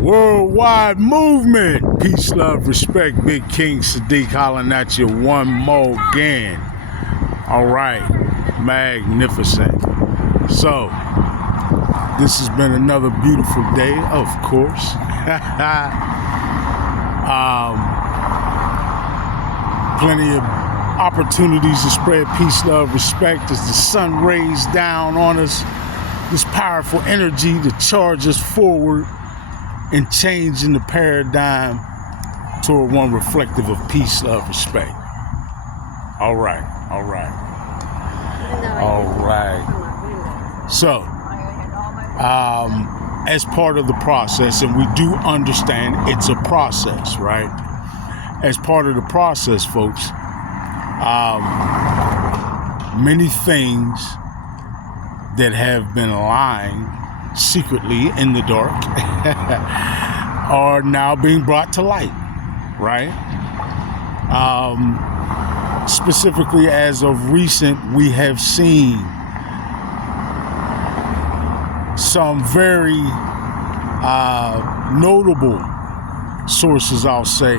Worldwide movement. Peace, love, respect. Big King Sadiq hollering at you one more again. All right. Magnificent. So, this has been another beautiful day, of course. Plenty of opportunities to spread peace, love, respect as the sun rays down on us. This powerful energy to charge us forward and changing the paradigm toward one reflective of peace, love, respect. All right. So, as part of the process, and we do understand it's a process, right? As part of the process, folks, many things that have been lying secretly in the dark are now being brought to light, right? Specifically, as of recent, we have seen some very notable sources, I'll say,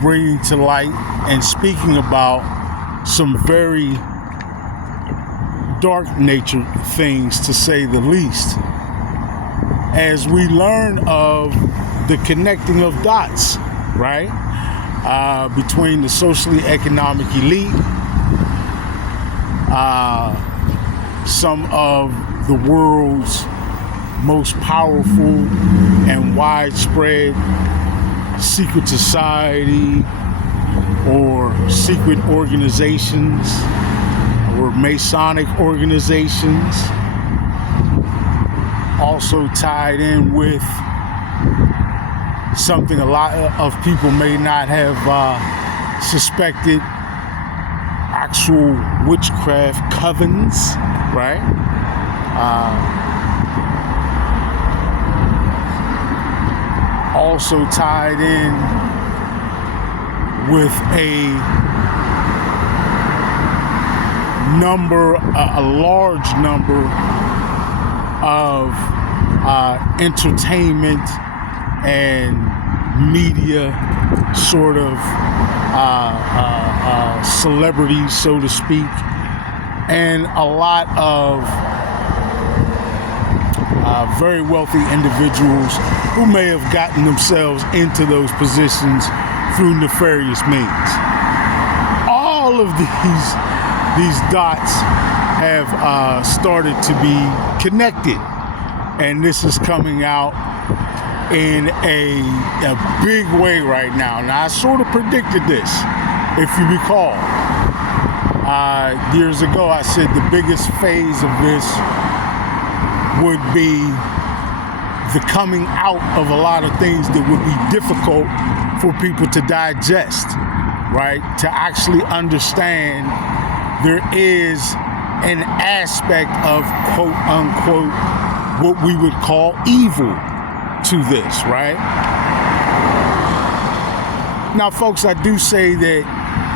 bringing to light and speaking about some very dark natured things, to say the least, as we learn of the connecting of dots, right? Between the socially economic elite, some of the world's most powerful and widespread secret society or secret organizations or Masonic organizations, also tied in with something a lot of people may not have suspected, actual witchcraft covens, right? Also tied in with a large number of entertainment and media sort of celebrities, so to speak, and a lot of very wealthy individuals who may have gotten themselves into those positions through nefarious means. All of these dots have started to be connected, and this is coming out in a big way right now. Now, I sort of predicted this, if you recall. Years ago, I said the biggest phase of this would be the coming out of a lot of things that would be difficult for people to digest, right? To actually understand there is an aspect of quote unquote what we would call evil to this, right? Now, folks, I do say that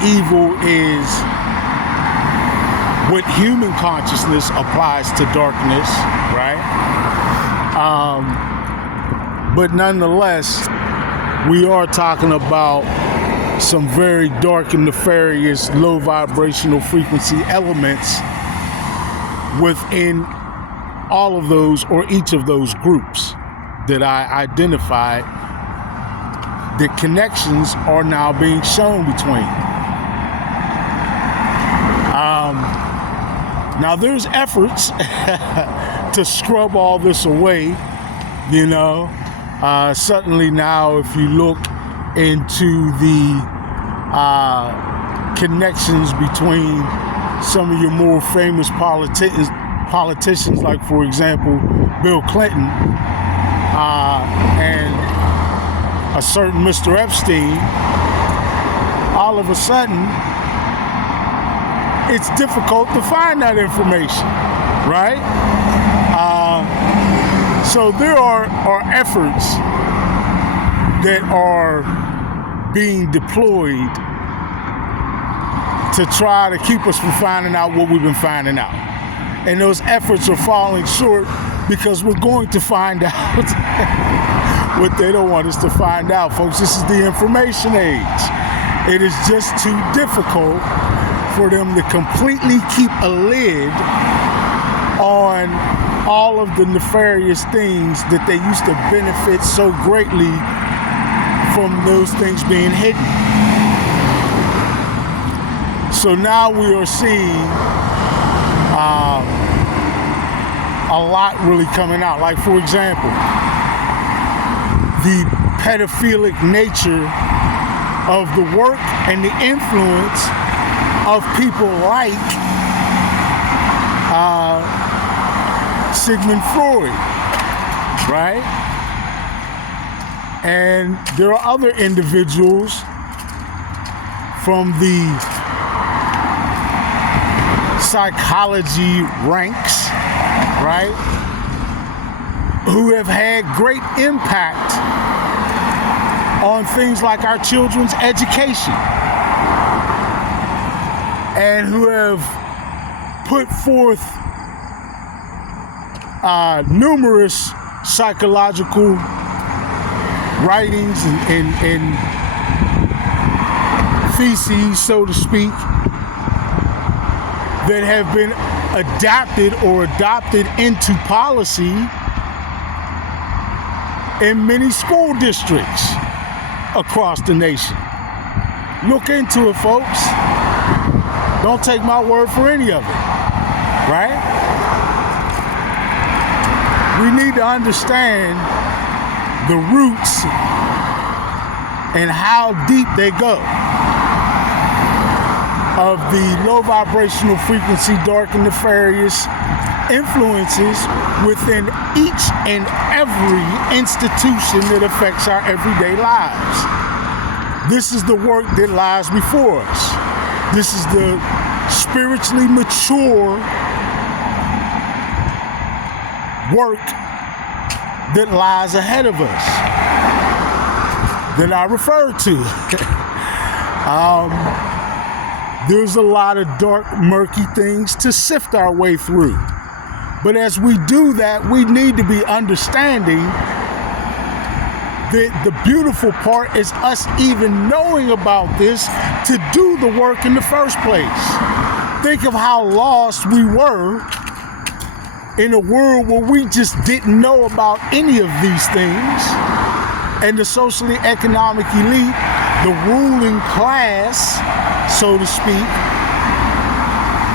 evil is what human consciousness applies to darkness, right? But nonetheless, we are talking about some very dark and nefarious low vibrational frequency elements within all of those, or each of those groups that I identified. The connections are now being shown between. Now there's efforts to scrub all this away, you know. Certainly now, if you look into the connections between some of your more famous politicians, like, for example, Bill Clinton and a certain Mr. Epstein, all of a sudden, it's difficult to find that information, right? So there are efforts that are being deployed to try to keep us from finding out what we've been finding out. And those efforts are falling short because we're going to find out what they don't want us to find out, folks. This is the information age. It is just too difficult for them to completely keep a lid on all of the nefarious things that they used to benefit so greatly from those things being hidden. So now we are seeing a lot really coming out. Like, for example, the pedophilic nature of the work and the influence of people like Sigmund Freud, right? And there are other individuals from the psychology ranks, right, who have had great impact on things like our children's education, and who have put forth numerous psychological writings and theses, so to speak, that have been adapted or adopted into policy in many school districts across the nation. Look into it, folks. Don't take my word for any of it, right? We need to understand the roots and how deep they go of the low vibrational frequency, dark and nefarious influences within each and every institution that affects our everyday lives. This is the work that lies before us. This is the spiritually mature work that lies ahead of us that I referred to. There's a lot of dark, murky things to sift our way through. But as we do that, we need to be understanding that the beautiful part is us even knowing about this to do the work in the first place. Think of how lost we were in a world where we just didn't know about any of these things. And the socially economic elite, the ruling class, so to speak,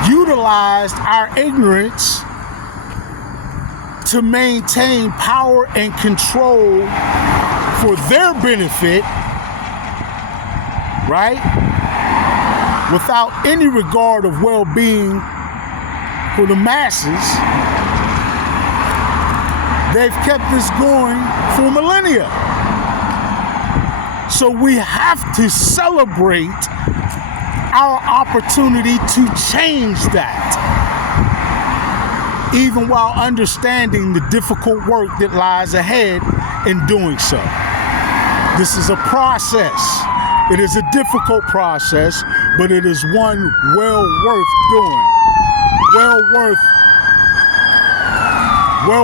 utilized our ignorance to maintain power and control for their benefit, right? Without any regard of well-being for the masses. They've kept this going for millennia. So we have to celebrate our opportunity to change that, even while understanding the difficult work that lies ahead in doing so. This is a process. It is a difficult process, but it is one well worth doing, well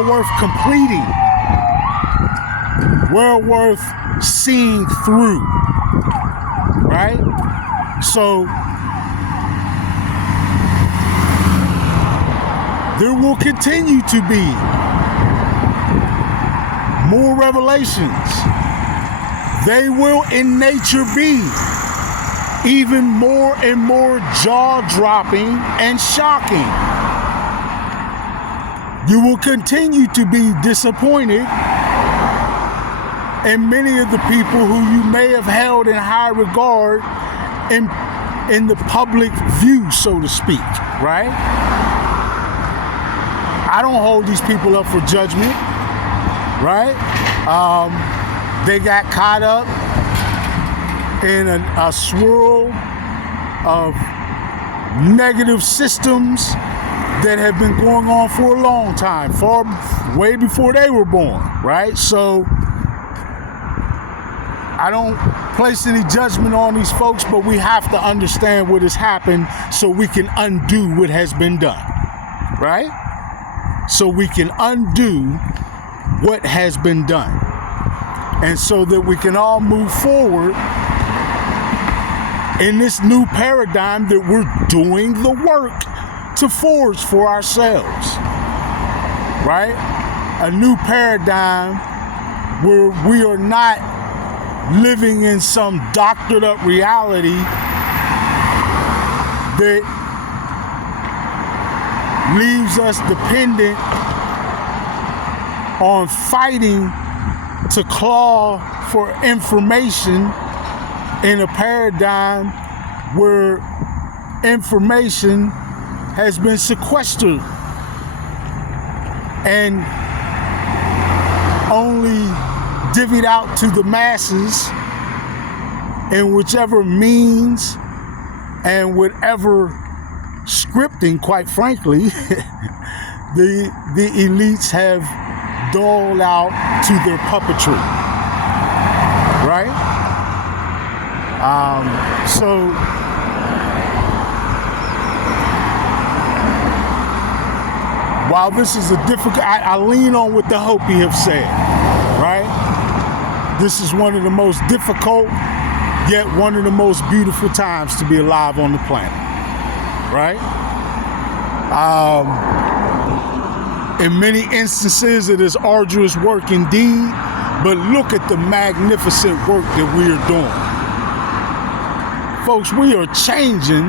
worth completing, well worth seeing through, right? So there will continue to be more revelations. They will in nature be even more and more jaw-dropping and shocking. You will continue to be disappointed in many of the people who you may have held in high regard in the public view, so to speak, right? I don't hold these people up for judgment, right? They got caught up in a swirl of negative systems that have been going on for a long time, way before they were born, right? So I don't place any judgment on these folks, but we have to understand what has happened so we can undo what has been done, right? so we can undo what has been done. And so that we can all move forward in this new paradigm that we're doing the work to forge for ourselves, right? A new paradigm where we are not living in some doctored up reality that leaves us dependent on fighting to claw for information in a paradigm where information has been sequestered and only divvied out to the masses in whichever means and whatever scripting, quite frankly, the elites have doled out to their puppetry, right? So while this is a difficult, I lean on what the Hopi have said, right? This is one of the most difficult, yet one of the most beautiful times to be alive on the planet, right? In many instances, it is arduous work indeed, but look at the magnificent work that we are doing. Folks, we are changing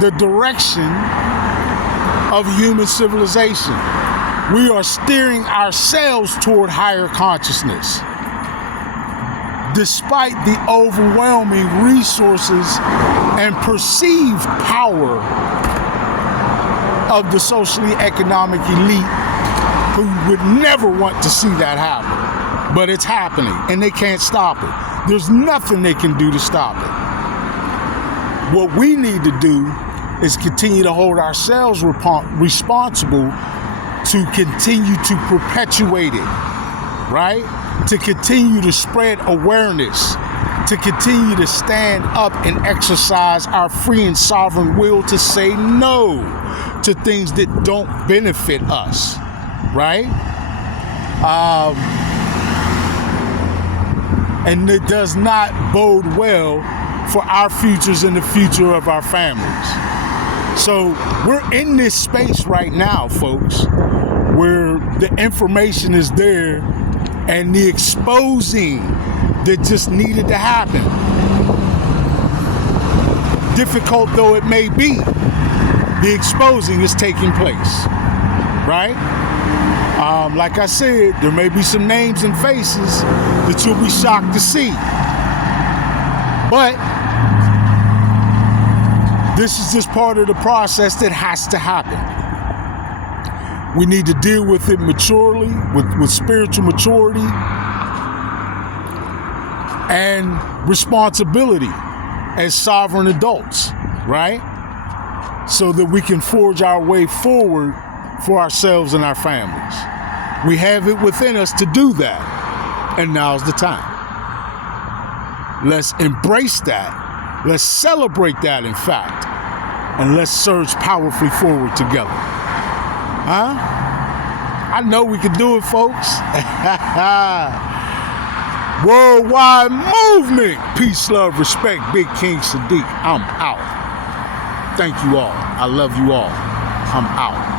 the direction of human civilization. We are steering ourselves toward higher consciousness. Despite the overwhelming resources and perceived power of the socially economic elite who would never want to see that happen. But it's happening and they can't stop it. There's nothing they can do to stop it. What we need to do is continue to hold ourselves responsible to continue to perpetuate it, right? To continue to spread awareness, to continue to stand up and exercise our free and sovereign will to say no to things that don't benefit us, right? And it does not bode well for our futures and the future of our families. So we're in this space right now, folks, where the information is there and the exposing that just needed to happen. Difficult though it may be, the exposing is taking place, right? Like I said, there may be some names and faces that you'll be shocked to see. But this is just part of the process that has to happen. We need to deal with it maturely, with spiritual maturity and responsibility as sovereign adults, right? So that we can forge our way forward for ourselves and our families. We have it within us to do that, and now's the time. Let's embrace that. Let's celebrate that, in fact, and let's surge powerfully forward together. Huh? I know we can do it, folks. Worldwide movement. Peace, love, respect. Big King Sadiq. I'm out. Thank you all. I love you all. I'm out.